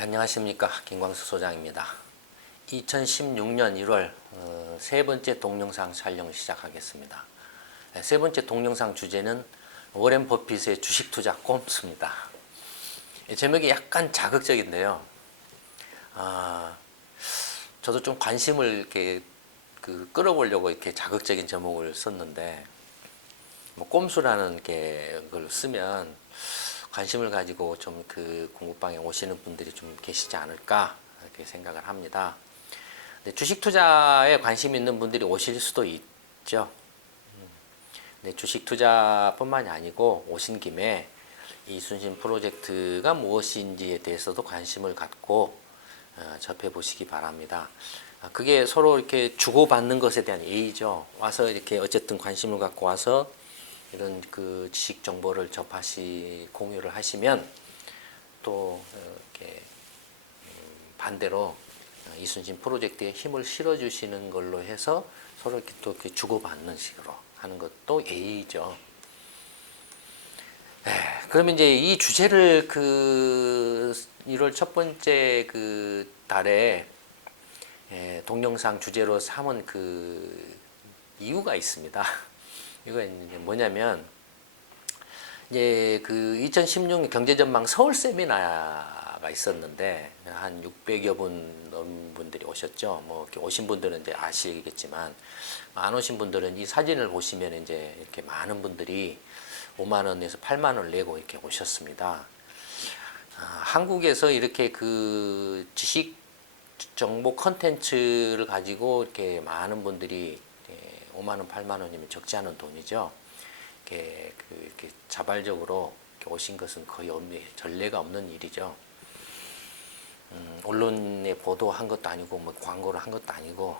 안녕하십니까, 김광수 소장입니다. 2016년 1월 세 번째 동영상 촬영을 시작하겠습니다. 세 번째 동영상 주제는 워렌 버핏의 주식 투자 꼼수입니다. 제목이 약간 자극적인데요. 저도 좀 관심을 이렇게 끌어보려고 이렇게 자극적인 제목을 썼는데, 꼼수라는 걸 쓰면 관심을 가지고 좀 공부방에 오시는 분들이 좀 계시지 않을까 이렇게 생각을 합니다. 근데 주식 투자에 관심 있는 분들이 오실 수도 있죠. 근데 주식 투자뿐만이 아니고 오신 김에 이순신 프로젝트가 무엇인지에 대해서도 관심을 갖고 접해 보시기 바랍니다. 그게 서로 이렇게 주고받는 것에 대한 예의죠. 와서 이렇게 어쨌든 관심을 갖고 와서 이런 지식 정보를 공유를 하시면 또 이렇게 반대로 이순신 프로젝트에 힘을 실어주시는 걸로 해서 서로 이렇게 또 이렇게 주고받는 식으로 하는 것도 예의죠. 그러면 이제 이 주제를 1월 첫 번째 달에 동영상 주제로 삼은 이유가 있습니다. 이거 뭐냐면 이제 2016년 경제전망 서울 세미나가 있었는데 한 600여 분들이 오셨죠. 뭐 이렇게 오신 분들은 이제 아시겠지만 안 오신 분들은 이 사진을 보시면 이제 이렇게 많은 분들이 5만 원에서 8만 원을 내고 이렇게 오셨습니다. 한국에서 이렇게 지식 정보 컨텐츠를 가지고 이렇게 많은 분들이 5만 원, 8만 원이면 적지 않은 돈이죠. 이렇게 자발적으로 이렇게 오신 것은 거의 전례가 없는 일이죠. 언론에 보도한 것도 아니고, 뭐 광고를 한 것도 아니고.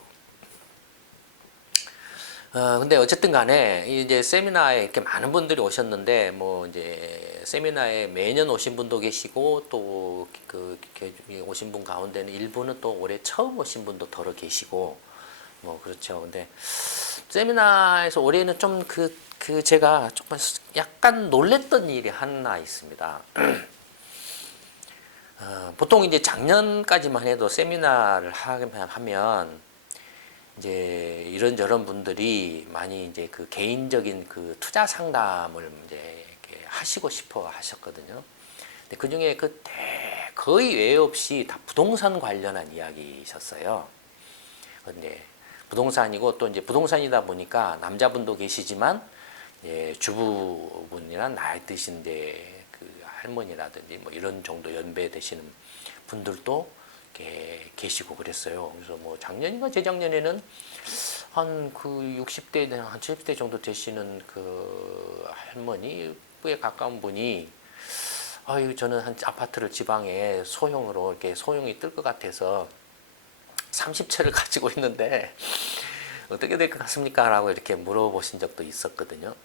근데 어쨌든 간에 이제 세미나에 이렇게 많은 분들이 오셨는데, 뭐 이제 세미나에 매년 오신 분도 계시고, 또 오신 분 가운데는 일부는 또 올해 처음 오신 분도 더러 계시고, 뭐 그렇죠. 근데 세미나에서 올해는 좀 제가 조금 약간 놀랬던 일이 하나 있습니다. 보통 이제 작년까지만 해도 세미나를 하면 이제 이런저런 분들이 많이 이제 개인적인 투자 상담을 이제 이렇게 하시고 싶어 하셨거든요. 근데 그 중에 거의 외 없이 다 부동산 관련한 이야기셨어요. 근데 부동산이고 또 이제 부동산이다 보니까 남자분도 계시지만 주부분이나 나이 드신 할머니라든지 뭐 이런 정도 연배 되시는 분들도 계시고 그랬어요. 그래서 뭐 작년인가 재작년에는 한 60대, 한 70대 정도 되시는 할머니에 가까운 분이 저는 한 아파트를 지방에 소형으로 이렇게 소형이 뜰 것 같아서 30채를 가지고 있는데 어떻게 될 것 같습니까? 라고 이렇게 물어보신 적도 있었거든요.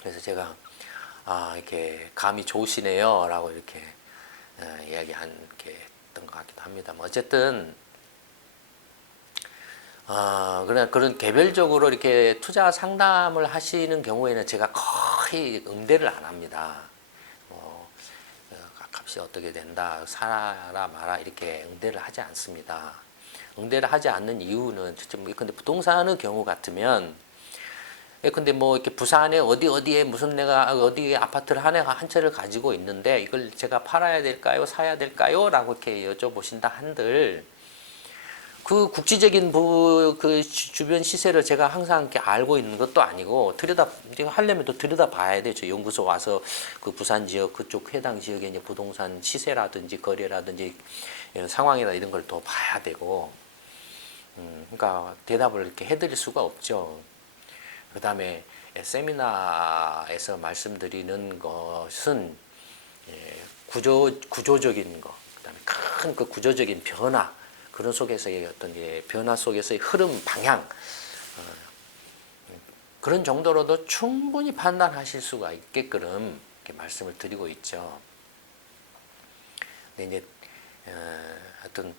그래서 제가 이렇게 감이 좋으시네요 라고 이렇게 이야기했던 것 같기도 합니다. 어쨌든 그런 개별적으로 이렇게 투자 상담을 하시는 경우에는 제가 거의 응대를 안 합니다. 값이 어떻게 된다, 사라 마라 이렇게 응대를 하지 않습니다. 응대를 하지 않는 이유는 근데 부동산의 경우 같으면 근데 뭐 이렇게 부산에 어디에 무슨 내가 어디에 아파트를 한 채를 가지고 있는데 이걸 제가 팔아야 될까요, 사야 될까요? 라고 이렇게 여쭤보신다 한들 국지적인 주변 시세를 제가 항상 이렇게 알고 있는 것도 아니고 하려면 또 들여다 봐야 되죠. 연구소 와서 부산 지역 그쪽 해당 지역의 이제 부동산 시세라든지 거래라든지 이런 상황이나 이런 걸 또 봐야 되고, 그러니까 대답을 이렇게 해드릴 수가 없죠. 그 다음에 세미나에서 말씀드리는 것은 구조적인 거, 그 다음에 큰 구조적인 변화, 그런 속에서의 어떤 변화 속에서의 흐름, 방향, 그런 정도로도 충분히 판단하실 수가 있게끔 이렇게 말씀을 드리고 있죠. 근데 이제 하여튼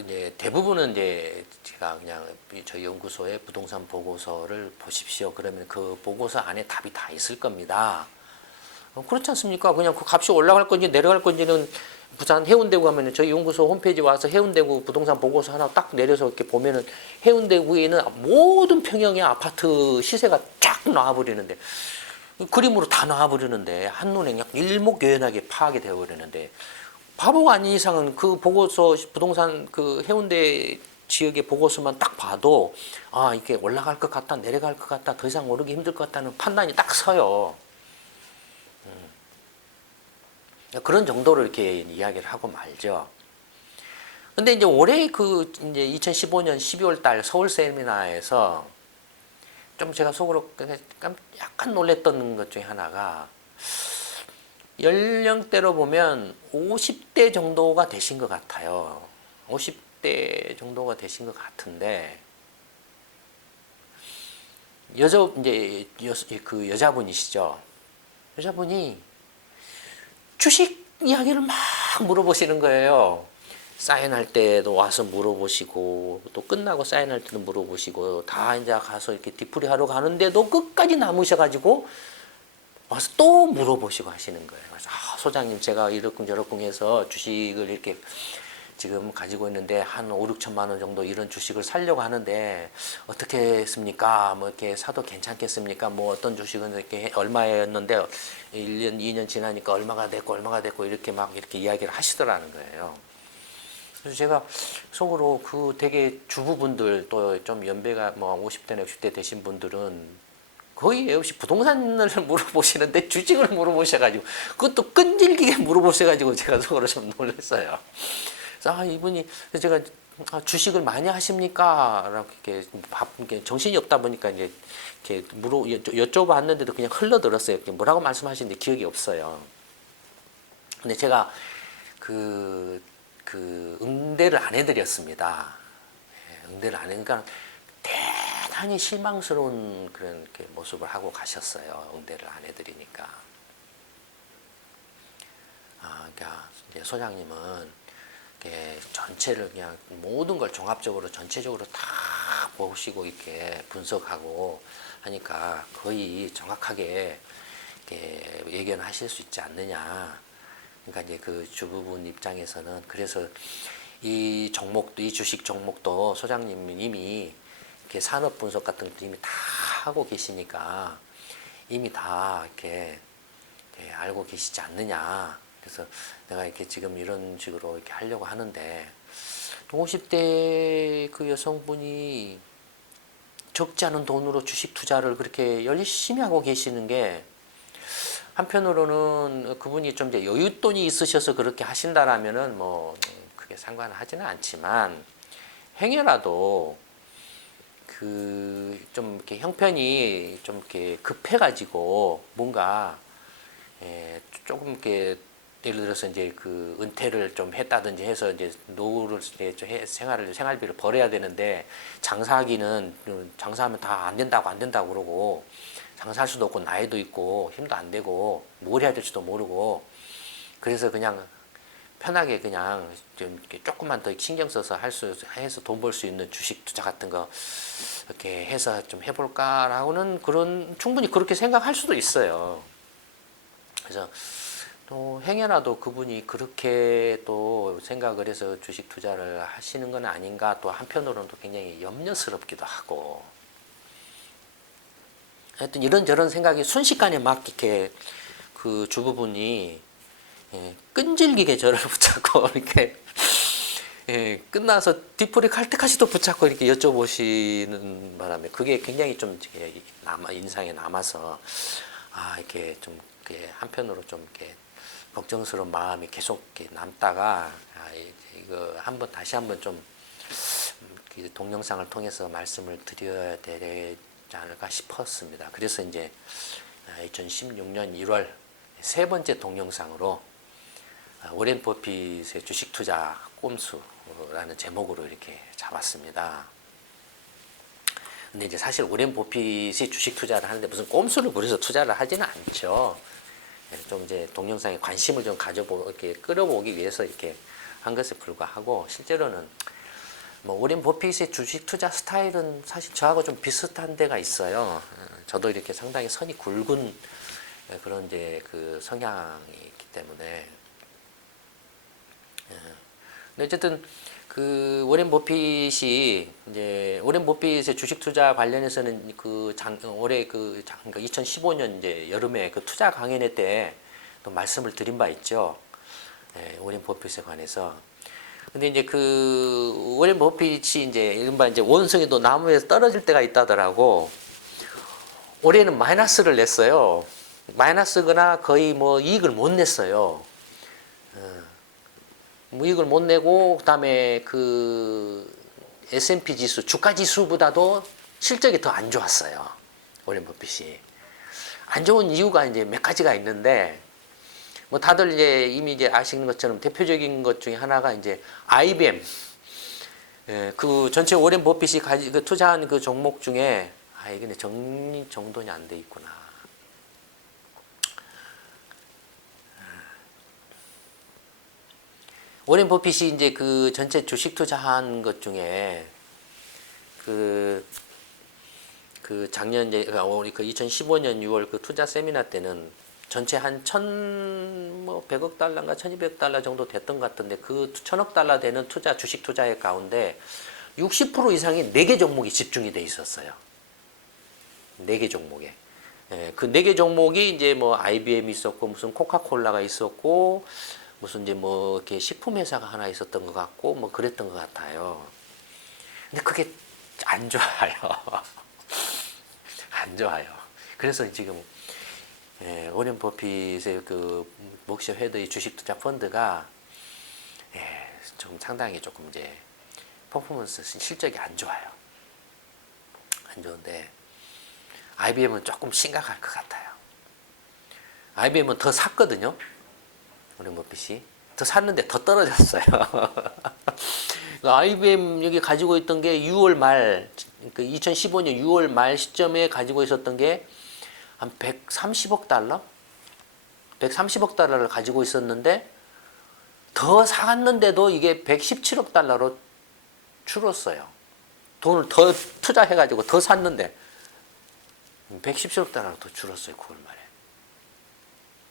이제 대부분은 이제 제가 그냥 저희 연구소의 부동산 보고서를 보십시오. 그러면 그 보고서 안에 답이 다 있을 겁니다. 그렇지 않습니까? 그냥 그 값이 올라갈 건지 내려갈 건지는 부산 해운대구 가면은 저희 연구소 홈페이지 와서 해운대구 부동산 보고서 하나 딱 내려서 이렇게 보면은 해운대구에는 모든 평형의 아파트 시세가 쫙 나와버리는데 그림으로 다 나와버리는데 한눈에 그냥 일목요연하게 파악이 되어버리는데 바보가 아닌 이상은 그 보고서 부동산 그 해운대 지역의 보고서만 딱 봐도 아 이게 올라갈 것 같다 내려갈 것 같다 더 이상 오르기 힘들 것 같다는 판단이 딱 서요. 그런 정도로 이렇게 이야기를 하고 말죠. 근데 이제 올해 그 이제 2015년 12월 달 서울 세미나에서 좀 제가 속으로 약간 놀랬던 것 중에 하나가 연령대로 보면 50대 정도가 되신 것 같아요. 50대 정도가 되신 것 같은데 그 여자분이시죠. 여자분이 주식 이야기를 막 물어보시는 거예요. 사인할 때도 와서 물어보시고 또 끝나고 사인할 때도 물어보시고 다 이제 가서 이렇게 뒤풀이 하러 가는데도 끝까지 남으셔가지고 와서 또 물어보시고 하시는 거예요. 그래서 소장님 제가 이러쿵저러쿵 해서 주식을 이렇게 지금 가지고 있는데 한 5, 6천만 원 정도 이런 주식을 사려고 하는데 어떻게 했습니까? 뭐 이렇게 사도 괜찮겠습니까? 뭐 어떤 주식은 이렇게 얼마였는데 1년, 2년 지나니까 얼마가 됐고 이렇게 막 이렇게 이야기를 하시더라는 거예요. 그래서 제가 속으로 그 되게 주부분들 또 좀 연배가 뭐 50대나 60대 되신 분들은 거의 없이 부동산을 물어보시는데 주식을 물어보셔가지고 그것도 끈질기게 물어보셔가지고 제가 속으로 좀 놀랐어요. 그래서 이분이 제가 주식을 많이 하십니까? 라고 이렇게 정신이 없다 보니까 이제 이렇게 여쭤봤는데도 그냥 흘러들었어요. 뭐라고 말씀하시는데 기억이 없어요. 근데 제가 그 응대를 안 해드렸습니다. 응대를 안 해니까 대단히 실망스러운 그런 모습을 하고 가셨어요. 응대를 안 해드리니까. 그러니까 이제 소장님은 전체를 그냥 모든 걸 종합적으로 전체적으로 다 보시고 이렇게 분석하고 하니까 거의 정확하게 이렇게 예견하실 수 있지 않느냐. 그러니까 이제 그 주부분 입장에서는 그래서 이 종목도 이 주식 종목도 소장님 이미 이렇게 산업 분석 같은 것도 이미 다 하고 계시니까 이미 다 이렇게 알고 계시지 않느냐. 그래서 내가 이렇게 지금 이런 식으로 이렇게 하려고 하는데 50대 그 여성분이 적지 않은 돈으로 주식 투자를 그렇게 열심히 하고 계시는 게 한편으로는 그분이 좀 이제 여윳돈이 있으셔서 그렇게 하신다라면은 뭐 크게 상관하지는 않지만 행여라도 그 좀 이렇게 형편이 좀 이렇게 급해가지고 뭔가 조금 이렇게 예를 들어서 이제 그 은퇴를 좀 했다든지 해서 이제 노후를 이제 생활비를 벌어야 되는데 장사하기는 장사하면 다 안 된다고 그러고 장사할 수도 없고 나이도 있고 힘도 안 되고 뭘 해야 될지도 모르고 그래서 그냥 편하게 그냥 좀 이렇게 조금만 더 신경 써서 해서 돈 벌 수 있는 주식 투자 같은 거 이렇게 해서 좀 해볼까라고는 충분히 그렇게 생각할 수도 있어요. 그래서 또 행여라도 그분이 그렇게 또 생각을 해서 주식 투자를 하시는 건 아닌가 또 한편으로는 또 굉장히 염려스럽기도 하고 하여튼 이런저런 생각이 순식간에 막 이렇게 그 주부분이 끈질기게 저를 붙잡고 이렇게 끝나서 뒤풀이 갈 때까지도 붙잡고 이렇게 여쭤보시는 바람에 그게 굉장히 좀 인상에 남아서 이렇게 좀 한편으로 좀 이렇게 걱정스러운 마음이 계속 이렇게 남다가 이거 다시 한번 좀 동영상을 통해서 말씀을 드려야 되지 않을까 싶었습니다. 그래서 이제 2016년 1월 세 번째 동영상으로 워렌 버핏의 주식 투자 꼼수라는 제목으로 이렇게 잡았습니다. 근데 이제 사실 워렌 버핏이 주식 투자를 하는데 무슨 꼼수를 부려서 투자를 하지는 않죠. 좀 이제 동영상에 관심을 좀 이렇게 끌어보기 위해서 이렇게 한 것에 불과하고 실제로는 뭐 워렌 버핏의 주식 투자 스타일은 사실 저하고 좀 비슷한 데가 있어요. 저도 이렇게 상당히 선이 굵은 그런 이제 그 성향이 있기 때문에. 근데 어쨌든 그 워렌 버핏이 이제 워렌 버핏의 주식 투자 관련해서는 올해 그러니까 2015년 이제 여름에 그 투자 강연회 때 또 말씀을 드린 바 있죠. 워렌 버핏에 관해서. 근데 이제 그 워렌 버핏이 이제 이른바 이제 원숭이도 나무에서 떨어질 때가 있다더라고. 올해는 마이너스를 냈어요. 마이너스거나 거의 뭐 이익을 못 냈어요. 뭐 이익을 못 내고 그다음에 그 S&P 지수 주가 지수보다도 실적이 더 안 좋았어요. 워렌 버핏이. 안 좋은 이유가 이제 몇 가지가 있는데 뭐 다들 이제 이미 이제 아시는 것처럼 대표적인 것 중에 하나가 이제 IBM. 그 전체 워렌 버핏이 그 투자한 그 종목 중에 이게 근데 정돈이 안 돼 있구나. 워렌 버핏이 이제 그 전체 주식 투자한 것 중에 그 작년 이제 우리 그 2015년 6월 그 투자 세미나 때는 전체 한 1,100억 달러인가 1,200억 달러 정도 됐던 것 같은데 그 1,000억 달러 되는 주식 투자액 가운데 60% 이상이 4개 종목이 집중이 돼 있었어요. 4개 종목에. 그 4개 종목이 이제 뭐 IBM 있었고 무슨 코카콜라가 있었고 무슨 이제 뭐 이렇게 식품 회사가 하나 있었던 것 같고 뭐 그랬던 것 같아요. 근데 그게 안 좋아요. 안 좋아요. 그래서 지금 워렌 버핏의 그 목셔 헤드의 주식 투자 펀드가 좀 상당히 조금 이제 퍼포먼스 실적이 안 좋아요. 안 좋은데 IBM은 조금 심각할 것 같아요. IBM은 더 샀거든요. 워렌 버핏이 더 샀는데 더 떨어졌어요. IBM 여기 가지고 있던 게 6월 말, 그 2015년 6월 말 시점에 가지고 있었던 게 한 130억 달러? 130억 달러를 가지고 있었는데 더 샀는데도 이게 117억 달러로 줄었어요. 돈을 더 투자해가지고 더 샀는데 117억 달러로 더 줄었어요. 9월 말에.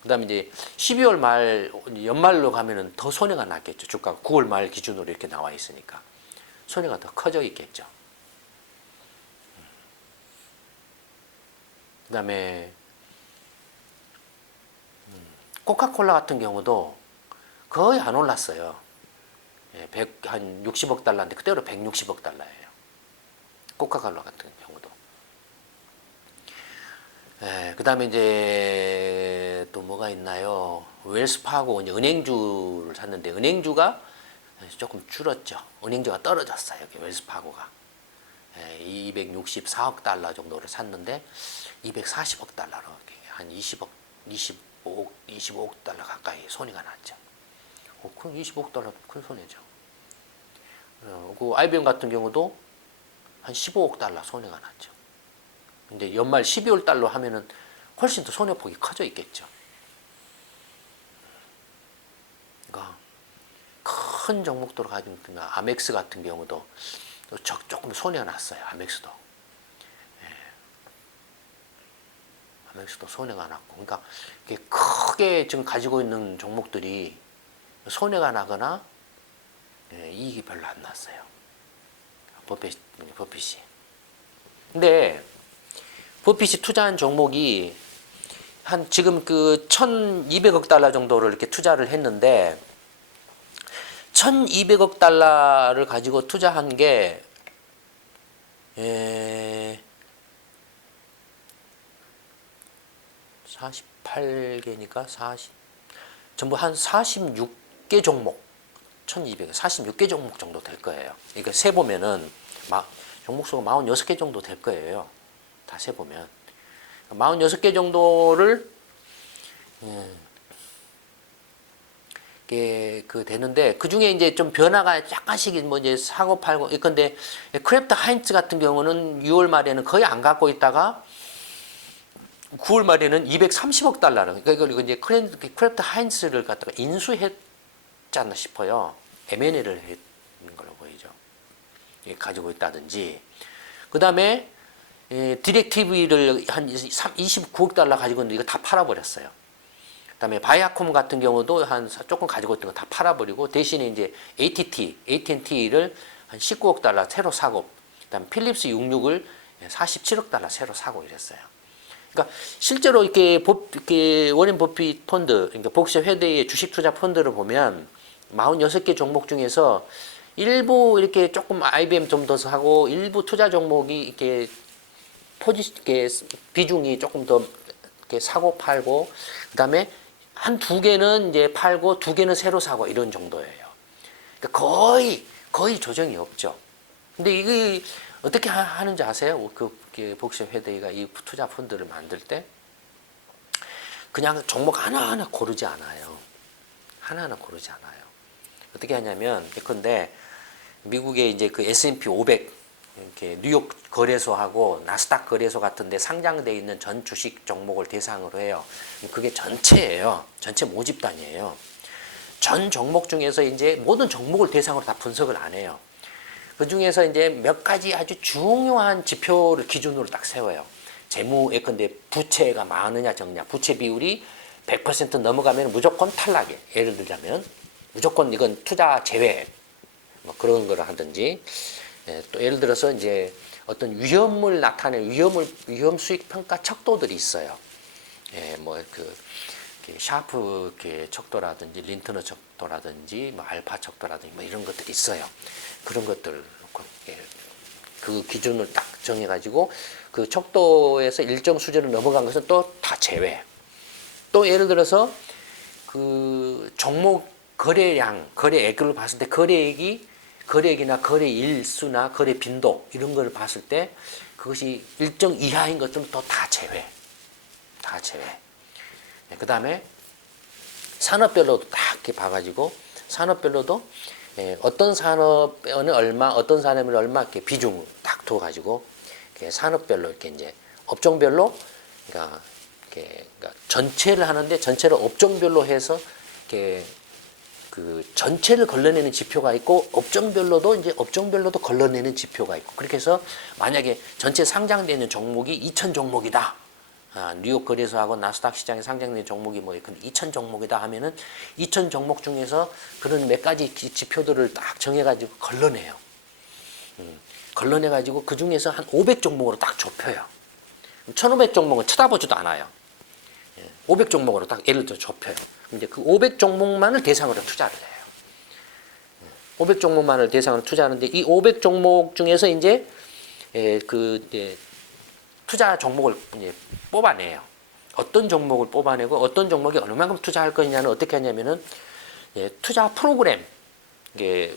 그 다음에 이제 12월 말, 연말로 가면은 더 손해가 났겠죠. 주가가 9월 말 기준으로 이렇게 나와 있으니까. 손해가 더 커져 있겠죠. 그 다음에, 코카콜라 같은 경우도 거의 안 올랐어요. 한 60억 달러인데 그대로 160억 달러예요. 코카콜라 같은 경우도. 그 다음에 이제 또 뭐가 있나요? 웰스파고 이제 은행주를 샀는데 은행주가 조금 줄었죠. 은행주가 떨어졌어요. 여기 웰스파고가 264억 달러 정도를 샀는데 240억 달러로 한 25억 달러 가까이 손해가 났죠. 큰 25억 달러 큰 손해죠. 그 IBM 같은 경우도 한 15억 달러 손해가 났죠. 근데 연말 12월 달로 하면은 훨씬 더 손해폭이 커져 있겠죠. 그러니까 큰 종목들을 가지고 있는 아멕스 같은 경우도 조금 손해가 났어요. 아멕스도. 아멕스도 손해가 났고. 그러니까 이게 크게 지금 가지고 있는 종목들이 손해가 나거나 이익이 별로 안 났어요. 버핏이. 근데 버핏이 투자한 종목이 한 지금 그 1,200억 달러 정도를 이렇게 투자를 했는데 1,200억 달러를 가지고 투자한 게 48개니까 40 전부 한 46개 종목 1,200, 46개 종목 정도 될 거예요. 그러니까 세보면은 종목 수가 46개 정도 될 거예요. 다 세보면 46개 정도를 되는데 그 중에 이제 좀 변화가 약간씩 뭐 이제 사고 팔고 근데 크래프트 하인츠 같은 경우는 6월 말에는 거의 안 갖고 있다가 9월 말에는 230억 달러를 그러니까 이거 이제 크래프트 하인츠를 갖다가 인수했지 않나 싶어요. M&A를 했는 걸로 보이죠. 가지고 있다든지 그 다음에 디렉티비를 한 29억 달러 가지고 있는데 이거 다 팔아버렸어요. 그다음에 바이아콤 같은 경우도 한 조금 가지고 있던 거 다 팔아버리고 대신에 이제 AT&T를 한 19억 달러 새로 사고, 그다음 필립스 66을 47억 달러 새로 사고 이랬어요. 그러니까 실제로 이렇게 워렌 버핏 펀드, 그러니까 복시 회대의 주식 투자 펀드를 보면 46개 종목 중에서 일부 이렇게 조금 IBM 좀 더 사고 일부 투자 종목이 이렇게 이렇게 비중이 조금 더 이렇게 사고 팔고, 그다음에 한 두 개는 이제 팔고 두 개는 새로 사고 이런 정도예요. 그러니까 거의 조정이 없죠. 근데 이게 어떻게 하는지 아세요? 복시 회대가 이 투자 펀드를 만들 때 그냥 종목 하나하나 고르지 않아요. 하나하나 고르지 않아요. 어떻게 하냐면 예컨대 미국의 이제 그 S&P 500 이렇게 뉴욕 거래소하고 나스닥 거래소 같은데 상장돼 있는 전 주식 종목을 대상으로 해요. 그게 전체예요. 전체 모집단이에요. 전 종목 중에서 이제 모든 종목을 대상으로 다 분석을 안 해요. 그 중에서 이제 몇 가지 아주 중요한 지표를 기준으로 딱 세워요. 재무 예컨대 부채가 많으냐 적냐, 부채 비율이 100% 넘어가면 무조건 탈락이에요. 예를 들자면 무조건 이건 투자 제외, 뭐 그런 거를 하든지, 또 예를 들어서 이제 어떤 위험을 나타내는 위험 수익 평가 척도들이 있어요. 뭐 샤프 척도라든지 린트너 척도라든지 뭐 알파 척도라든지 뭐 이런 것들이 있어요. 그런 것들 그 기준을 딱 정해가지고 그 척도에서 일정 수준을 넘어간 것은 또 다 제외. 또 예를 들어서 그 종목 거래량, 거래액을 봤을 때 거래액이나 거래 일수나 거래 빈도 이런 걸 봤을 때 그것이 일정 이하인 것들은 또 다 제외. 다 제외. 그 다음에 산업별로도 딱 이렇게 봐가지고 산업별로도 어떤 산업에는 얼마, 어떤 산업에는 얼마 이렇게 비중을 딱 둬가지고 산업별로 이렇게 이제 업종별로 그러니까 전체를 하는데 전체를 업종별로 해서 이렇게 그 전체를 걸러내는 지표가 있고 업종별로도 이제 업종별로도 걸러내는 지표가 있고, 그렇게 해서 만약에 전체 상장되는 종목이 2,000 종목이다. 뉴욕 거래소하고 나스닥 시장에 상장된 종목이 뭐 2,000 종목이다 하면은 2,000 종목 중에서 그런 몇 가지 지표들을 딱 정해가지고 걸러내요. 걸러내가지고 그 중에서 한 500 종목으로 딱 좁혀요. 1,500 종목은 쳐다보지도 않아요. 500 종목으로 딱 예를 들어 좁혀요. 이제 그 500 종목만을 대상으로 투자를 해요. 500 종목만을 대상으로 투자하는데 이 500 종목 중에서 이제 투자 종목을 이제 뽑아내요. 어떤 종목을 뽑아내고 어떤 종목에 얼마만큼 투자할 거냐는 어떻게 하냐면은 투자 프로그램,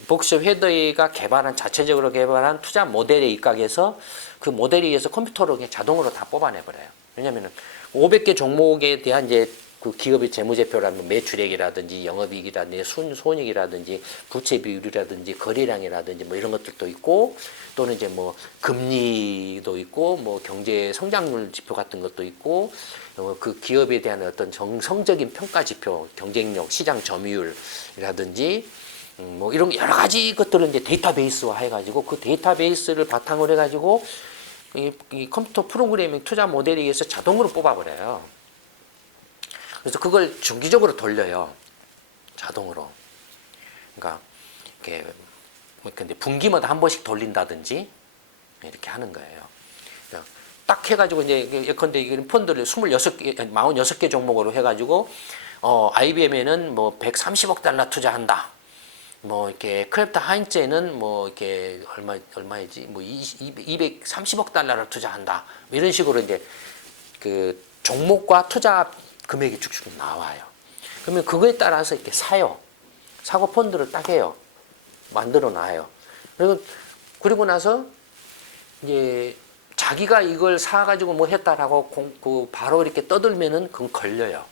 복시 회더가 자체적으로 개발한 투자 모델에 입각해서 그 모델에 의해서 컴퓨터로 그냥 자동으로 다 뽑아내 버려요. 왜냐면은 500개 종목에 대한 이제 그 기업의 재무제표라면 매출액이라든지 영업이익이라든지 손익이라든지 부채 비율이라든지 거래량이라든지 뭐 이런 것들도 있고, 또는 이제 뭐 금리도 있고 뭐 경제 성장률 지표 같은 것도 있고, 그 기업에 대한 어떤 정성적인 평가 지표, 경쟁력, 시장 점유율이라든지 뭐 이런 여러 가지 것들을 이제 데이터베이스화 해가지고 그 데이터베이스를 바탕으로 해가지고 이 컴퓨터 프로그래밍 투자 모델에 의해서 자동으로 뽑아버려요. 그래서 그걸 주기적으로 돌려요. 자동으로. 그러니까 근데 분기마다 한 번씩 돌린다든지 이렇게 하는 거예요. 딱 해가지고 이제 예컨대 펀드를 46개 종목으로 해가지고 IBM에는 뭐 130억 달러 투자한다. 뭐 이렇게 크래프트 하인츠에는 뭐 이렇게 얼마이지 뭐 230억 달러를 투자한다. 이런 식으로 이제 그 종목과 투자 금액이 쭉쭉 나와요. 그러면 그거에 따라서 이렇게 사요. 사고 펀드를 딱 해요. 만들어 놔요. 그리고 나서 이제 자기가 이걸 사가지고 뭐 했다라고 바로 이렇게 떠들면은 그건 걸려요.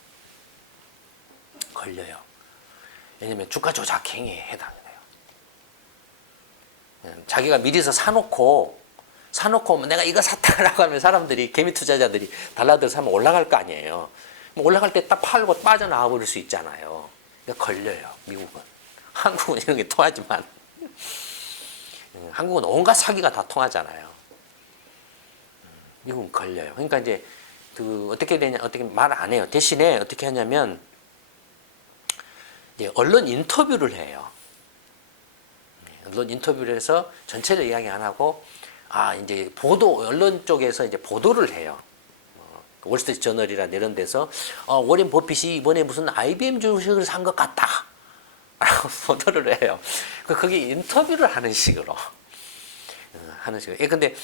왜냐면 주가 조작 행위에 해당해요. 자기가 미리서 사놓고 내가 이거 샀다라고 하면 사람들이, 개미 투자자들이 달라들 사면 올라갈 거 아니에요. 올라갈 때 딱 팔고 빠져나와 버릴 수 있잖아요. 그러니까 걸려요, 미국은. 한국은 이런 게 통하지만 한국은 온갖 사기가 다 통하잖아요. 미국은 걸려요. 그러니까 이제 그 어떻게 되냐, 어떻게 말 안 해요. 대신에 어떻게 하냐면 이제 언론 인터뷰를 해요. 언론 인터뷰를 해서 전체를 이야기 안 하고 이제 언론 쪽에서 이제 보도를 해요. 월스트리트 저널이나 이런 데서 워렌 버핏이 이번에 무슨 IBM 주식을 산 것 같다 라고 보도를 해요. 거기 인터뷰를 하는 식으로 근데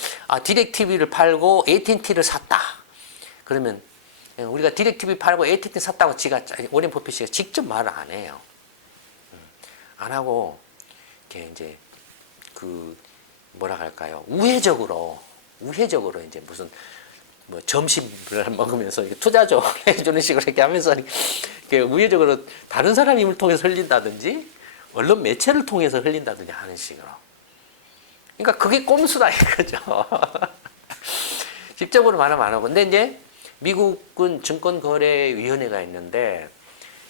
디렉TV를 팔고 AT&T를 샀다 그러면 우리가 디렉TV 팔고 AT&T 샀다고 워렌 버핏이 직접 말을 안 해요. 안 하고 이렇게 이제 그 뭐라 할까요? 우회적으로 이제 무슨 뭐 점심을 먹으면서 투자 좀 해주는 식으로 이렇게 하면서 이렇게 우회적으로 다른 사람 힘을 통해서 흘린다든지 언론 매체를 통해서 흘린다든지 하는 식으로. 그러니까 그게 꼼수다 이거죠. 직접으로 말하면 안 하고. 근데 이제 미국은 증권거래위원회가 있는데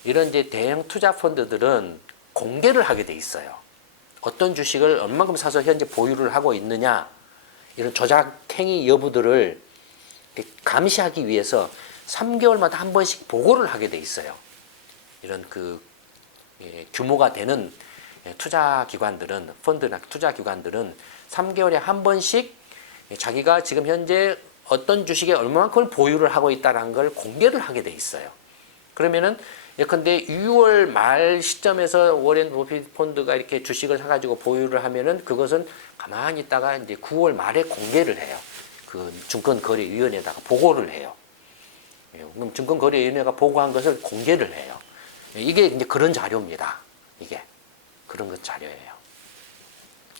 이런 이제 대형 투자 펀드들은 공개를 하게 돼 있어요. 어떤 주식을 얼마큼 사서 현재 보유를 하고 있느냐 이런 조작 행위 여부들을 감시하기 위해서 3개월마다 한 번씩 보고를 하게 돼 있어요. 이런 규모가 되는 투자 기관들은 펀드나 투자 기관들은 3개월에 한 번씩 자기가 지금 현재 어떤 주식에 얼마만큼 보유를 하고 있다는 걸 공개를 하게 돼 있어요. 그러면은 예컨대 6월 말 시점에서 워렌 버핏 펀드가 이렇게 주식을 사가지고 보유를 하면은 그것은 가만히 있다가 이제 9월 말에 공개를 해요. 그 증권거래위원회에다가 보고를 해요. 그럼 증권거래위원회가 보고한 것을 공개를 해요. 이게 이제 그런 자료입니다. 이게 그런 것 자료예요.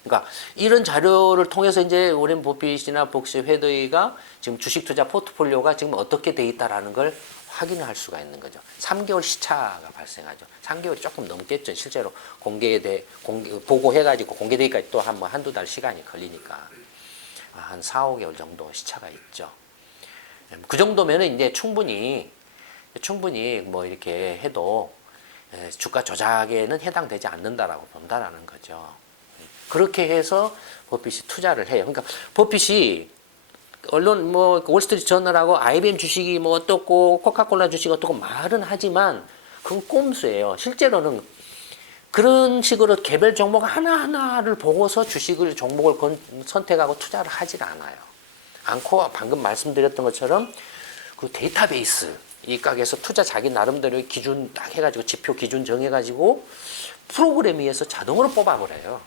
그러니까 이런 자료를 통해서 이제 워렌 버핏이나 복시 회더이가 지금 주식 투자 포트폴리오가 지금 어떻게 돼 있다라는 걸 확인할 수가 있는 거죠. 3개월 시차가 발생하죠. 3개월이 조금 넘겠죠. 실제로 보고해가지고 공개되기까지 또 한두 달 시간이 걸리니까. 한 4, 5개월 정도 시차가 있죠. 그 정도면은 이제 충분히 뭐 이렇게 해도 주가 조작에는 해당되지 않는다라고 본다라는 거죠. 그렇게 해서 버핏이 투자를 해요. 그러니까 버핏이 언론 뭐 월스트리트 저널하고 IBM 주식이 뭐 어떻고 코카콜라 주식이 어떻고 말은 하지만 그건 꼼수예요. 실제로는 그런 식으로 개별 종목 하나하나를 보고서 주식을 종목을 선택하고 투자를 하질 않아요. 않고 방금 말씀드렸던 것처럼 그 데이터베이스 이각에서 투자 자기 나름대로 기준 딱 해가지고 지표 기준 정해가지고 프로그램 위에서 자동으로 뽑아버려요.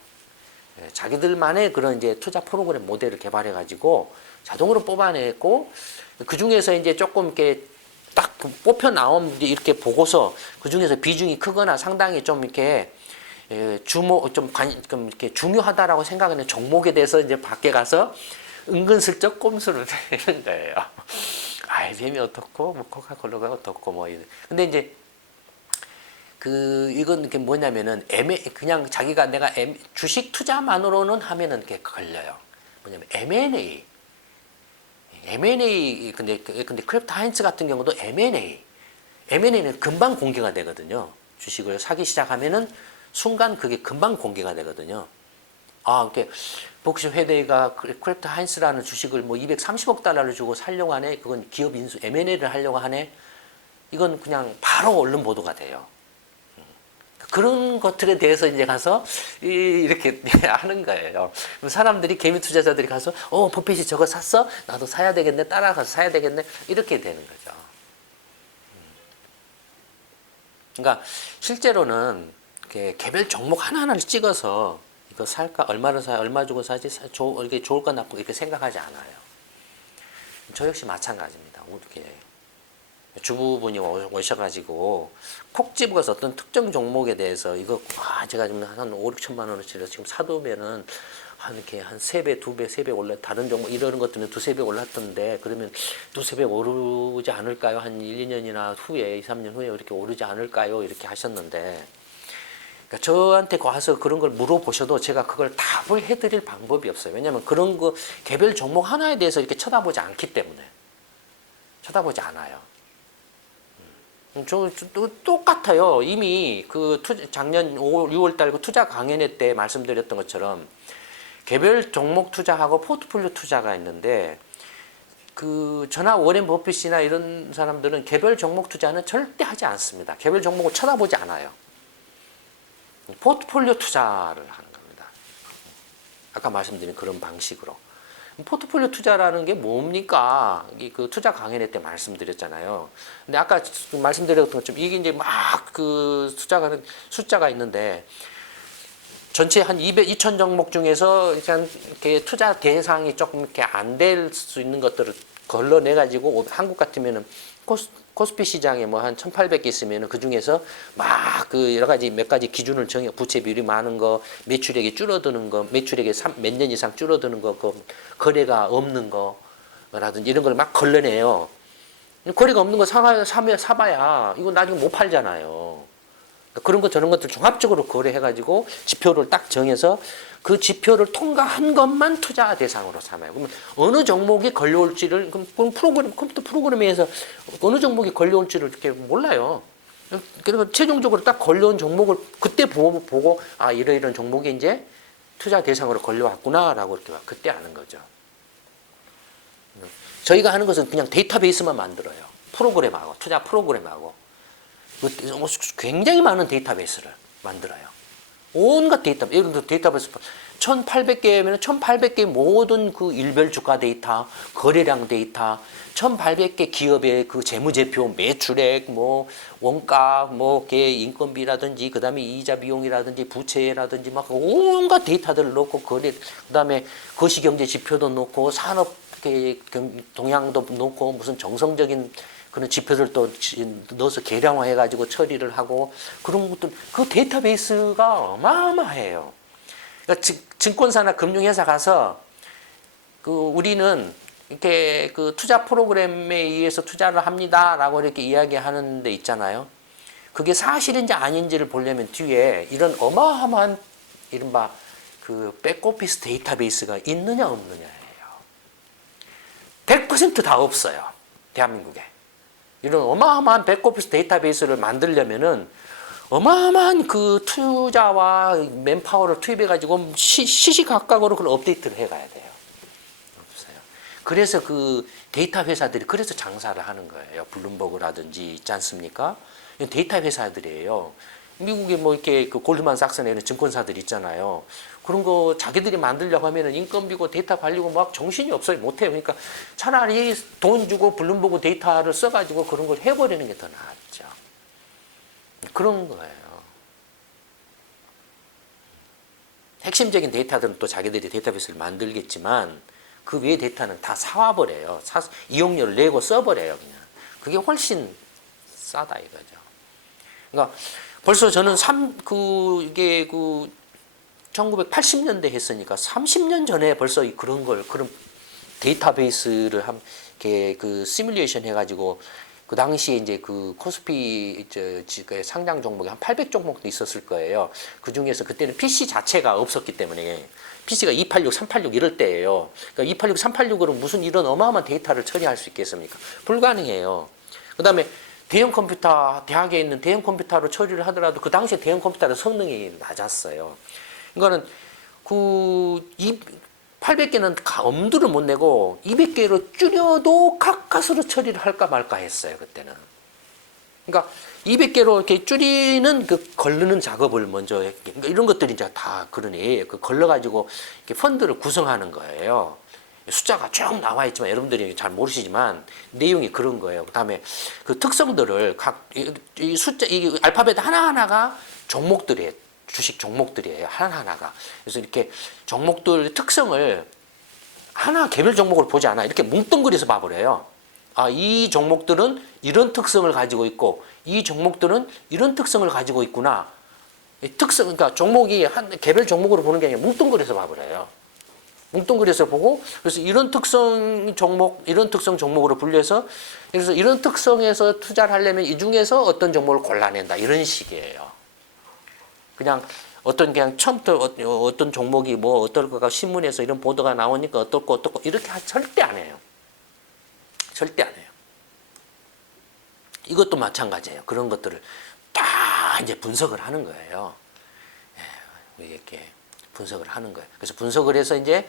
자기들만의 그런 이제 투자 프로그램 모델을 개발해가지고 자동으로 뽑아내고 그 중에서 이제 조금 이렇게 딱 뽑혀 나온 이렇게 보고서 그 중에서 비중이 크거나 상당히 좀 이렇게 좀 이렇게 중요하다라고 생각하는 종목에 대해서 이제 밖에 가서 은근슬쩍 꼼수를 내는 거예요. IBM이 어떻고 뭐 코카콜라가 어떻고 뭐 이런. 근데 이제 이건 뭐냐면은 그냥 자기가 내가 주식 투자만으로는 하면은 이렇게 걸려요. 뭐냐면 M&A 근데 크래프트 하인츠 같은 경우도 M&A는 금방 공개가 되거든요. 주식을 사기 시작하면은 순간 그게 금방 공개가 되거든요. 이렇게 복시 회대가 크래프트 하인츠라는 주식을 뭐 230억 달러를 주고 살려고 하네. 그건 기업 인수 M&A를 하려고 하네. 이건 그냥 바로 언론 보도가 돼요. 그런 것들에 대해서 이제 가서 이렇게 하는 거예요. 사람들이 개미 투자자들이 가서 버핏이 저거 샀어? 나도 사야 되겠네. 따라가서 사야 되겠네. 이렇게 되는 거죠. 그러니까 실제로는 개별 종목 하나하나를 찍어서 이거 살까? 얼마를 사야? 얼마 주고 사지? 이게 좋을까 나쁠까 이렇게 생각하지 않아요. 저 역시 마찬가지입니다. 이렇게 주부분이 오셔가지고 콕 집어서 어떤 특정 종목에 대해서 이거 제가 지금 한 5, 6천만 원어치를 지금 사두면은 한 3배, 2배, 3배 올라 다른 종목 이러는 것들은 2, 3배 올랐던데 그러면 2, 3배 오르지 않을까요? 한 1, 2년이나 후에 2, 3년 후에 이렇게 오르지 않을까요? 이렇게 하셨는데 그러니까 저한테 와서 그런 걸 물어보셔도 제가 그걸 답을 해드릴 방법이 없어요. 왜냐하면 그런 거 개별 종목 하나에 대해서 이렇게 쳐다보지 않기 때문에 쳐다보지 않아요. 똑같아요. 이미 작년 6월 달 투자 강연회 때 말씀드렸던 것처럼 개별 종목 투자하고 포트폴리오 투자가 있는데 저나 워렌 버핏이나 이런 사람들은 개별 종목 투자는 절대 하지 않습니다. 개별 종목을 쳐다보지 않아요. 포트폴리오 투자를 하는 겁니다. 아까 말씀드린 그런 방식으로. 포트폴리오 투자라는 게 뭡니까? 그 투자 강연회 때 말씀드렸잖아요. 근데 아까 말씀드렸던 것처럼 이게 이제 막 투자가 숫자가 있는데 전체 한 2,000 종목 중에서 이렇게 투자 대상이 조금 이렇게 안 될 수 있는 것들을 걸러내 가지고 한국 같으면은 코스피 시장에 뭐 한 1,800개 있으면은 그 중에서 막 여러 가지 몇 가지 기준을 정해 부채 비율이 많은 거, 매출액이 줄어드는 거, 매출액이 몇 년 이상 줄어드는 거, 거래가 없는 거라든지 이런 걸 막 걸러내요. 거래가 없는 거 사봐야 이거 나중에 못 팔잖아요. 그런 것 저런 것들 종합적으로 거래해가지고 지표를 딱 정해서 그 지표를 통과한 것만 투자 대상으로 삼아요. 그러면 어느 종목이 걸려올지를 컴퓨터 프로그램에 의해서 어느 종목이 걸려올지를 이렇게 몰라요. 그리고 최종적으로 딱 걸려온 종목을 그때 보고 이런 종목이 이제 투자 대상으로 걸려왔구나라고 이렇게 그때 아는 거죠. 저희가 하는 것은 그냥 데이터베이스만 만들어요. 프로그램하고 투자 프로그램하고 굉장히 많은 데이터베이스를 만들어요. 온갖 데이터베이스, 예를 들어 데이터베이스 1,800개면 1,800개 모든 그 일별 주가 데이터, 거래량 데이터, 1,800개 기업의 그 재무제표, 매출액, 뭐 원가, 인건비라든지 그다음에 이자 비용이라든지 부채라든지 막 온갖 데이터들을 넣고 그다음에 거시경제 지표도 넣고 산업 동향도 넣고 무슨 정성적인 그런 지표들도 넣어서 계량화해가지고 처리를 하고 그런 것들 그 데이터베이스가 어마어마해요. 그러니까 증권사나 금융회사 가서 우리는 이렇게 투자 프로그램에 의해서 투자를 합니다라고 이렇게 이야기하는 데 있잖아요. 그게 사실인지 아닌지를 보려면 뒤에 이런 어마어마한 이른바 백오피스 데이터베이스가 있느냐 없느냐예요. 100%다 없어요. 대한민국에. 이런 어마어마한 백오피스 데이터베이스를 만들려면은 어마어마한 투자와 맨파워를 투입해가지고 시시각각으로 그걸 업데이트를 해가야 돼요. 없어요. 그래서 데이터 회사들이 그래서 장사를 하는 거예요. 블룸버그라든지 있지 않습니까? 데이터 회사들이에요. 미국에 이렇게 골드만삭스나 이런 증권사들 있잖아요. 그런 거 자기들이 만들려고 하면은 인건비고 데이터 관리고 막 정신이 없어요. 못해요. 그러니까 차라리 돈 주고 블룸버그 데이터를 써가지고 그런 걸 해버리는 게 더 낫죠. 그런 거예요. 핵심적인 데이터들은 또 자기들이 데이터베이스를 만들겠지만 그 외의 데이터는 다 사와버려요. 이용료를 내고 써버려요. 그냥. 그게 훨씬 싸다 이거죠. 그러니까 벌써 저는 1980년대 했으니까 30년 전에 벌써 그런 데이터베이스를 시뮬레이션 해가지고 그 당시에 이제 코스피 상장 종목이 한 800종목도 있었을 거예요. 그 중에서 그때는 PC 자체가 없었기 때문에 PC가 286, 386 이럴 때예요. 그러니까 286, 386으로 무슨 이런 어마어마한 데이터를 처리할 수 있겠습니까? 불가능해요. 그다음에 대형 컴퓨터, 대학에 있는 대형 컴퓨터로 처리를 하더라도 그 당시에 대형 컴퓨터의 성능이 낮았어요. 그러니까는 800개는 엄두를 못 내고 200개로 줄여도 가까스로 처리를 할까 말까 했어요, 그때는. 그러니까 200개로 이렇게 줄이는 걸르는 작업을 먼저 그러니까 이런 것들이 이제 다 그런 애예요. 걸러가지고 이렇게 펀드를 구성하는 거예요. 숫자가 쭉 나와 있지만 여러분들이 잘 모르시지만 내용이 그런 거예요. 그다음에 특성들을 이 숫자 이 알파벳 하나하나가 종목들이에요. 주식 종목들이에요. 하나하나가. 그래서 이렇게 종목들 특성을 개별 종목을 보지 않아. 이렇게 뭉뚱그려서 봐버려요. 이 종목들은 이런 특성을 가지고 있고 이 종목들은 이런 특성을 가지고 있구나. 그러니까 종목이 개별 종목으로 보는 게 아니라 뭉뚱그려서 봐버려요. 뭉뚱그려서 보고 그래서 이런 특성 종목으로 분류해서 그래서 이런 특성에서 투자를 하려면 이 중에서 어떤 종목을 골라낸다 이런 식이에요. 그냥 처음부터 어떤 종목이 어떨 거가 신문에서 이런 보도가 나오니까 어떻고 이렇게 절대 안 해요. 절대 안 해요. 이것도 마찬가지예요. 그런 것들을 다 이제 분석을 하는 거예요. 이렇게 분석을 하는 거예요. 그래서 분석을 해서 이제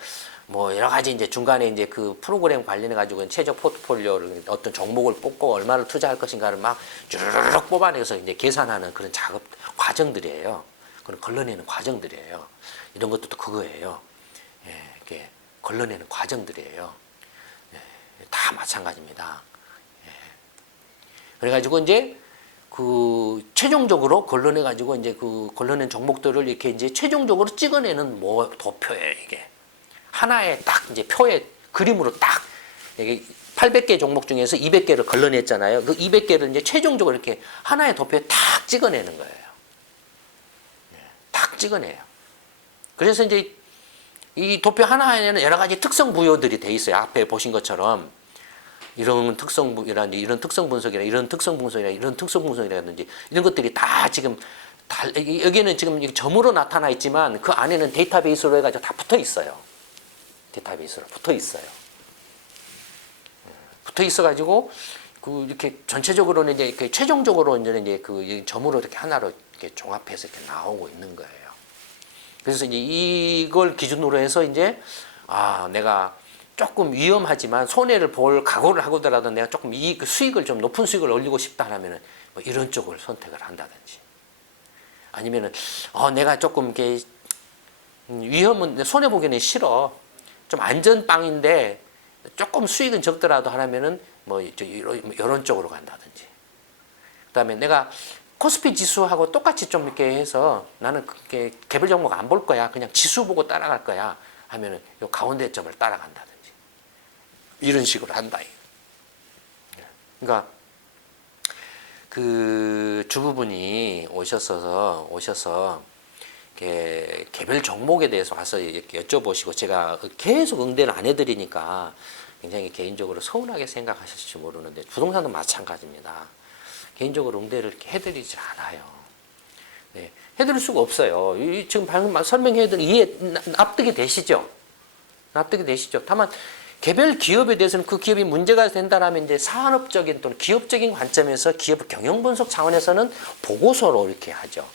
뭐 여러 가지 이제 중간에 이제 그 프로그램 관련해 가지고 최저 포트폴리오를 어떤 종목을 뽑고 얼마를 투자할 것인가를 막 쭈르륵 뽑아내서 이제 계산하는 그런 작업 과정들이에요. 그런 걸러내는 과정들이에요. 이런 것도 또 그거예요. 예, 이렇게 걸러내는 과정들이에요. 예, 다 마찬가지입니다. 예. 그래가지고 이제 그 최종적으로 걸러내 가지고 이제 그 걸러낸 종목들을 이렇게 이제 최종적으로 찍어내는 뭐 도표예요, 이게. 하나의 딱 이제 표에 그림으로 딱 이게 800개 종목 중에서 200개를 걸러냈잖아요. 그 200개를 이제 최종적으로 이렇게 하나의 도표에 딱 찍어내는 거예요. 딱 찍어내요. 그래서 이제 이 도표 하나에는 여러 가지 특성 부여들이 돼 있어요. 앞에 보신 것처럼 이런 특성 분석이라든지 이런 특성 분석이라든지 이런 것들이 다 지금 여기는 지금 점으로 나타나 있지만 그 안에는 데이터베이스로 해가지고 다 붙어 있어요. 데이터베이스로 붙어 있어요. 붙어 있어가지고 그 이렇게 전체적으로는 이제 이렇게 최종적으로 이제 그 점으로 이렇게 하나로 이렇게 종합해서 이렇게 나오고 있는 거예요. 그래서 이제 이걸 기준으로 해서 이제 내가 조금 위험하지만 손해를 볼 각오를 하고더라도 내가 조금 수익을 좀 높은 수익을 올리고 싶다 하면은 뭐 이런 쪽을 선택을 한다든지 아니면은 내가 조금 이렇게 위험은 손해 보기는 싫어. 좀 안전빵인데 조금 수익은 적더라도 하려면은 뭐 이런 쪽으로 간다든지. 그다음에 내가 코스피 지수하고 똑같이 좀 이렇게 해서 나는 그렇게 개별 종목 안 볼 거야. 그냥 지수 보고 따라갈 거야. 하면은 요 가운데 점을 따라간다든지. 이런 식으로 한다. 그러니까 그 주부분이 오셔서 이렇게 개별 종목에 대해서 와서 이렇게 여쭤보시고 제가 계속 응대를 안 해드리니까 굉장히 개인적으로 서운하게 생각하실지 모르는데 부동산도 마찬가지입니다. 개인적으로 응대를 이렇게 해드리질 않아요. 네, 해드릴 수가 없어요. 지금 방금 설명해드린 이해 납득이 되시죠? 납득이 되시죠? 다만 개별 기업에 대해서는 그 기업이 문제가 된다라면 이제 산업적인 또는 기업적인 관점에서 기업 경영 분석 차원에서는 보고서로 이렇게 하죠.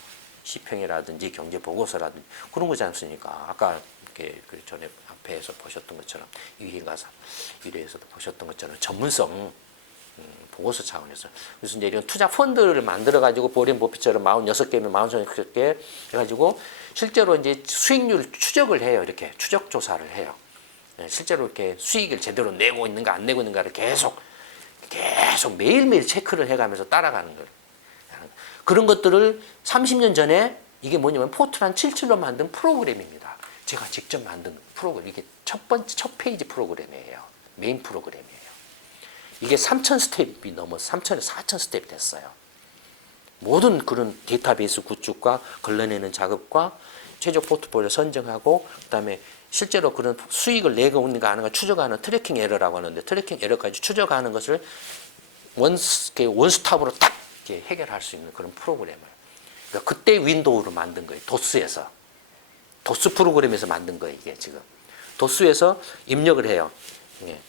시평이라든지 경제 보고서라든지 그런 거지 않습니까? 아까 이렇게 그 전에 앞에서 보셨던 것처럼 위인가사 1회에서도 보셨던 것처럼 전문성 보고서 차원에서 그래서 이제 이런 투자 펀드를 만들어 가지고 보렌 버핏처럼 46개면 46개 해가지고 실제로 이제 수익률 추적을 해요. 이렇게 추적 조사를 해요. 실제로 이렇게 수익을 제대로 내고 있는가 안 내고 있는가를 계속 매일매일 체크를 해가면서 따라가는 거예요. 그런 것들을 30년 전에 이게 뭐냐면 포트란 77로 만든 프로그램입니다. 제가 직접 만든 프로그램. 이게 첫 페이지 프로그램이에요. 메인 프로그램이에요. 이게 3,000 스텝이 넘어서 3,000에서 4,000 스텝이 됐어요. 모든 그런 데이터베이스 구축과 걸러내는 작업과 최저 포트폴리오 선정하고 그다음에 실제로 그런 수익을 내고 있는가 하는 걸 추적하는 트래킹 에러라고 하는데 트래킹 에러까지 추적하는 것을 원스톱으로 딱 이렇게 해결할 수 있는 그런 프로그램을 그러니까 그때 윈도우로 만든 거예요. 도스에서 도스 프로그램에서 만든 거예요. 이게 지금 도스에서 입력을 해요. 예.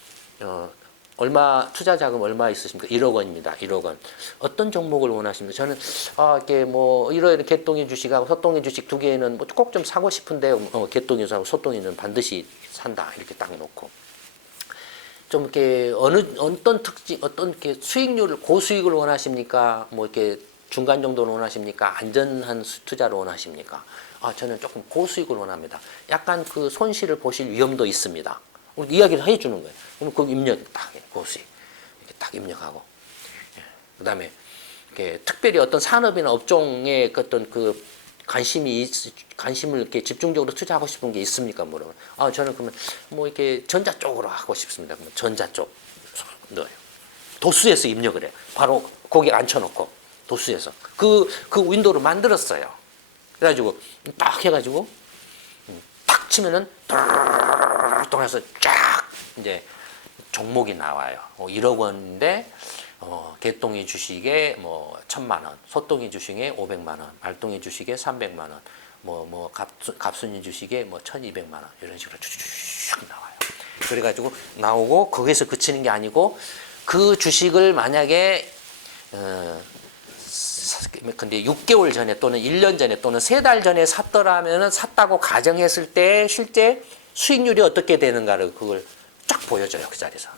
얼마 투자 자금 얼마 있으십니까? 1억 원입니다. 1억 원. 어떤 종목을 원하십니까? 저는 이렇게 뭐 이런 개똥이 주식하고 소똥이 주식 두 개는 뭐 꼭 좀 사고 싶은데 개똥이하고 소똥이는 반드시 산다. 이렇게 딱 놓고 좀 이렇게 어떤 특징 어떤 이렇게 수익률을 고수익을 원하십니까? 뭐 이렇게 중간 정도를 원하십니까? 안전한 투자를 원하십니까? 저는 조금 고수익을 원합니다. 약간 그 손실을 보실 위험도 있습니다. 이야기를 해주는 거예요. 그럼 그 입력 딱 고수익 이렇게 딱 입력하고, 그다음에 이렇게 특별히 어떤 산업이나 업종에 어떤 그 관심을 이렇게 집중적으로 투자하고 싶은 게 있습니까? 물으면 저는 그러면 뭐 이렇게 전자 쪽으로 하고 싶습니다. 그러면 전자 쪽 넣어요. 도수에서 입력을 해요. 바로 거기 앉혀놓고 도수에서 그 윈도우를 만들었어요. 그래가지고 딱 해가지고 탁 치면은 동해서 쫙 이제 종목이 나와요. 1억 원인데 개똥이 주식에 뭐 1,000만 원, 소똥이 주식에 500만 원, 말똥이 주식에 300만 원, 뭐 갑순이 주식에 뭐 1,200만 원 이런 식으로 쭉 나와요. 그래가지고 나오고 거기서 그치는 게 아니고 그 주식을 만약에 근데 6개월 전에 또는 1년 전에 또는 3달 전에 샀더라면은 샀다고 가정했을 때 실제 수익률이 어떻게 되는가를 그걸 쫙 보여줘요. 그 자리에서.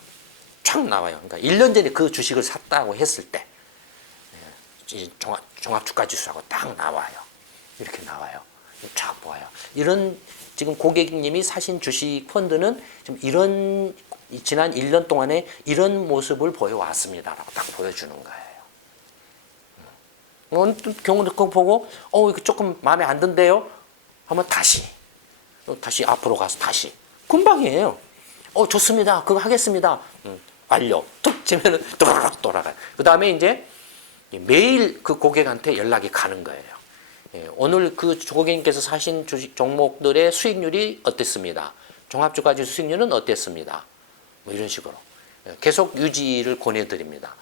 쫙 나와요. 그러니까 1년 전에 그 주식을 샀다고 했을 때 종합주가지수하고 딱 나와요. 이렇게 나와요. 쫙 보아요. 이런 지금 고객님이 사신 주식 펀드는 좀 이런 지난 1년 동안에 이런 모습을 보여왔습니다라고 딱 보여주는 거예요. 어느 경우는 그거 보고 이거 조금 마음에 안 든대요? 하면 다시 앞으로 가서 다시 금방이에요. 좋습니다. 그거 하겠습니다. 완료. 툭 치면은 또라락 돌아가요. 그 다음에 이제 매일 그 고객한테 연락이 가는 거예요. 오늘 그 고객님께서 사신 주식 종목들의 수익률이 어땠습니다. 종합주가지수 수익률은 어땠습니다. 뭐 이런 식으로 계속 유지를 권해드립니다.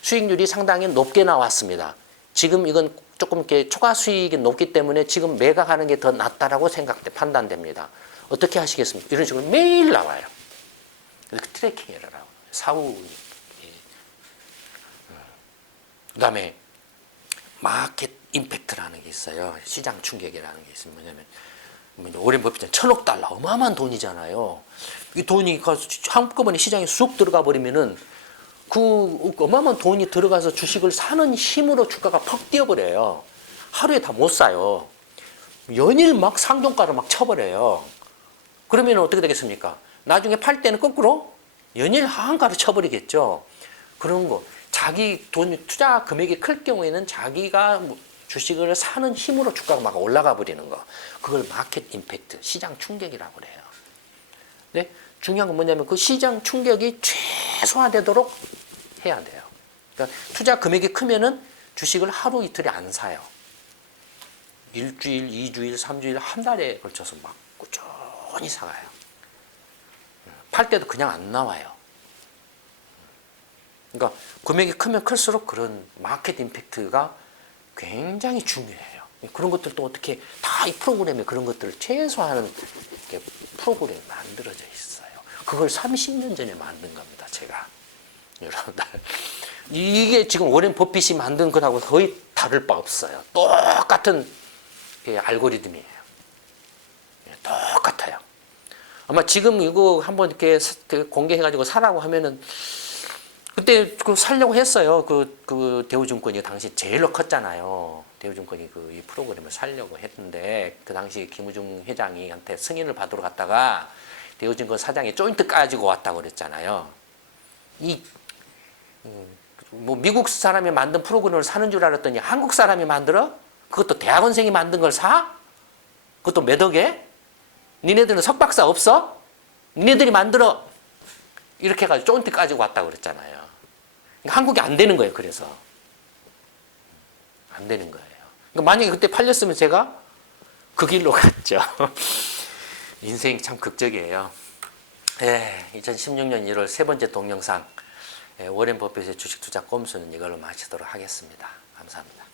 수익률이 상당히 높게 나왔습니다. 지금 이건 조금 이렇게 초과 수익이 높기 때문에 지금 매각하는 게 더 낫다라고 판단됩니다. 어떻게 하시겠습니까? 이런 식으로 매일 나와요. 그래서 트래킹 에러라고 사후. 그 다음에 마켓 임팩트라는 게 있어요. 시장 충격이라는 게 있으면 뭐냐면 오랜 버핏은 $1,000억 어마어마한 돈이잖아요. 이 돈이 한꺼번에 시장에 쑥 들어가 버리면은 그 어마어마한 돈이 들어가서 주식을 사는 힘으로 주가가 퍽 뛰어버려요. 하루에 다 못 사요. 연일 막 상종가를 막 쳐버려요. 그러면 어떻게 되겠습니까? 나중에 팔 때는 거꾸로 연일 하한가를 쳐버리겠죠. 그런 거. 자기 돈 투자 금액이 클 경우에는 자기가 주식을 사는 힘으로 주가가 막 올라가 버리는 거. 그걸 마켓 임팩트, 시장 충격이라고 그래요. 네? 중요한 건 뭐냐면 그 시장 충격이 최소화되도록 해야 돼요. 그러니까 투자 금액이 크면은 주식을 하루 이틀에 안 사요. 일주일, 2주일, 3주일, 한 달에 걸쳐서 막 꾸준히 사가요. 팔 때도 그냥 안 나와요. 그러니까 금액이 크면 클수록 그런 마켓 임팩트가 굉장히 중요해요. 그런 것들도 어떻게 다 이 프로그램에 그런 것들을 최소화하는 프로그램이 만들어져 있어요. 그걸 30년 전에 만든 겁니다. 제가. 여러분들. 이게 지금 워렌 버핏이 만든 거하고 거의 다를 바 없어요. 똑같은 알고리즘이에요. 똑같아요. 아마 지금 이거 한번 이렇게 공개해가지고 사라고 하면은 그때 그 살려고 했어요. 그 대우증권이 당시 제일로 컸잖아요. 대우증권이 이 프로그램을 살려고 했는데 그 당시 김우중 회장이한테 승인을 받으러 갔다가 대우증권 사장이 조인트 까지고 왔다고 그랬잖아요. 뭐 미국 사람이 만든 프로그램을 사는 줄 알았더니 한국 사람이 만들어? 그것도 대학원생이 만든 걸 사? 그것도 몇 억에? 니네들은 석박사 없어? 니네들이 만들어? 이렇게 해가지고 조인트 까지고 왔다고 그랬잖아요. 한국이 안 되는 거예요. 그래서 안 되는 거예요. 그러니까 만약에 그때 팔렸으면 제가 그 길로 갔죠. 인생이 참 극적이에요. 2016년 1월 세 번째 동영상 워렌 버핏의 주식 투자 꼼수는 이걸로 마치도록 하겠습니다. 감사합니다.